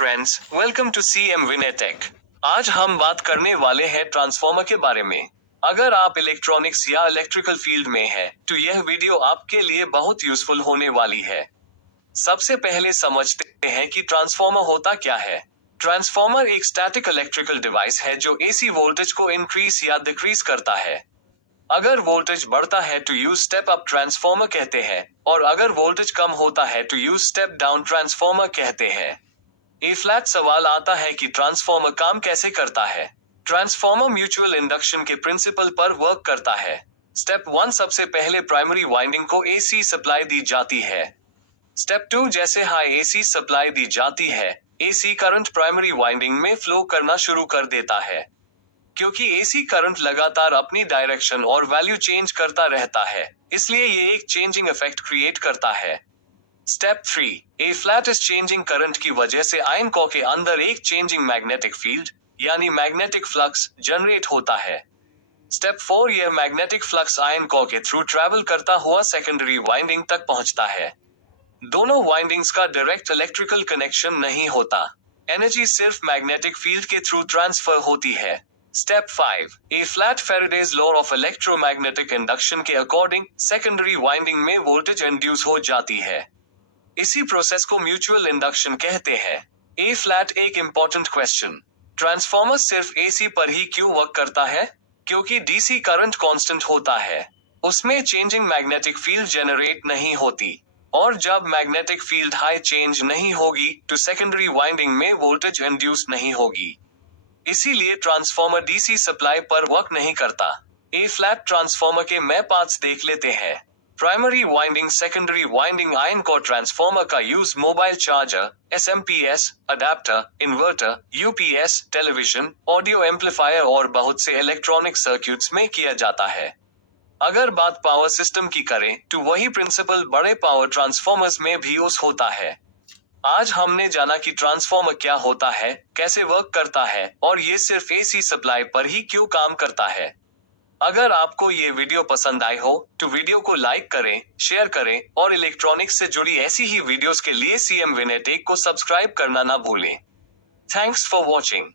Friends, welcome to CM विनेटेक। आज हम बात करने वाले हैं ट्रांसफार्मर के बारे में। अगर आप इलेक्ट्रॉनिक्स या इलेक्ट्रिकल फील्ड में हैं, तो यह वीडियो आपके लिए बहुत यूजफुल होने वाली है। सबसे पहले समझते हैं कि ट्रांसफार्मर होता क्या है। ट्रांसफार्मर एक स्टैटिक इलेक्ट्रिकल डिवाइस है जो AC वोल्टेज को इंक्रीज या डिक्रीज करता है। अगर वोल्टेज बढ़ता है तो यूज स्टेप अप ट्रांसफार्मर कहते हैं, और अगर वोल्टेज कम होता है तो यूज स्टेप डाउन ट्रांसफार्मर कहते हैं। ए फ्लैट सवाल आता है कि ट्रांसफार्मर काम कैसे करता है। ट्रांसफार्मर म्यूचुअल इंडक्शन के प्रिंसिपल पर वर्क करता है। स्टेप 1, सबसे पहले प्राइमरी वाइंडिंग को AC सप्लाई दी जाती है। स्टेप 2, जैसे हाई AC सप्लाई दी जाती है, AC करंट प्राइमरी वाइंडिंग में फ्लो करना शुरू कर देता है। क्योंकि AC करंट लगातार अपनी डायरेक्शन और वैल्यू चेंज करता रहता है, इसलिए ये एक चेंजिंग इफेक्ट क्रिएट करता है। स्टेप 3, ए फ्लैट इस चेंजिंग करंट की वजह से आयन कोर के अंदर एक चेंजिंग मैग्नेटिक फील्ड यानी मैग्नेटिक फ्लक्स जनरेट होता है। स्टेप 4, यह मैग्नेटिक फ्लक्स आयन कोर के थ्रू ट्रैवल करता हुआ सेकेंडरी वाइंडिंग तक पहुंचता है। दोनों वाइंडिंग्स का डायरेक्ट इलेक्ट्रिकल कनेक्शन नहीं होता। एनर्जी सिर्फ मैग्नेटिक फील्ड के थ्रू ट्रांसफर होती है। Step 5, A flat Faraday's law of electromagnetic induction के अकॉर्डिंग सेकेंडरी वाइंडिंग में वोल्टेज इंड्यूस हो जाती है। इसी प्रोसेस को म्यूचुअल इंडक्शन कहते हैं। ए फ्लैट एक इंपॉर्टेंट क्वेश्चन, ट्रांसफार्मर सिर्फ AC पर ही क्यों वर्क करता है? क्योंकि DC करंट कांस्टेंट होता है, उसमें चेंजिंग मैग्नेटिक फील्ड जनरेट नहीं होती, और जब मैग्नेटिक फील्ड हाई चेंज नहीं होगी तो सेकेंडरी वाइंडिंग में वोल्टेज इंड्यूस नहीं होगी। इसीलिए ट्रांसफार्मर DC सप्लाई पर वर्क नहीं करता। ए फ्लैट ट्रांसफार्मर के मैं पार्ट्स देख लेते हैं। Primary winding, secondary winding, iron core transformer का use mobile charger, SMPS, adapter, inverter, UPS, television, audio amplifier और बहुत से इलेक्ट्रॉनिक सर्क्यूट्स में किया जाता है। अगर बात पावर सिस्टम की करें तो वही प्रिंसिपल बड़े पावर ट्रांसफार्मर्स में भी यूज होता है। आज हमने जाना कि ट्रांसफार्मर क्या होता है, कैसे वर्क करता है, और ये सिर्फ AC सप्लाई पर ही क्यों काम करता है। अगर आपको ये वीडियो पसंद आई हो तो वीडियो को लाइक करें, शेयर करें, और इलेक्ट्रॉनिक्स से जुड़ी ऐसी ही वीडियोस के लिए CM विनेटेक को सब्सक्राइब करना ना भूलें। Thanks for watching.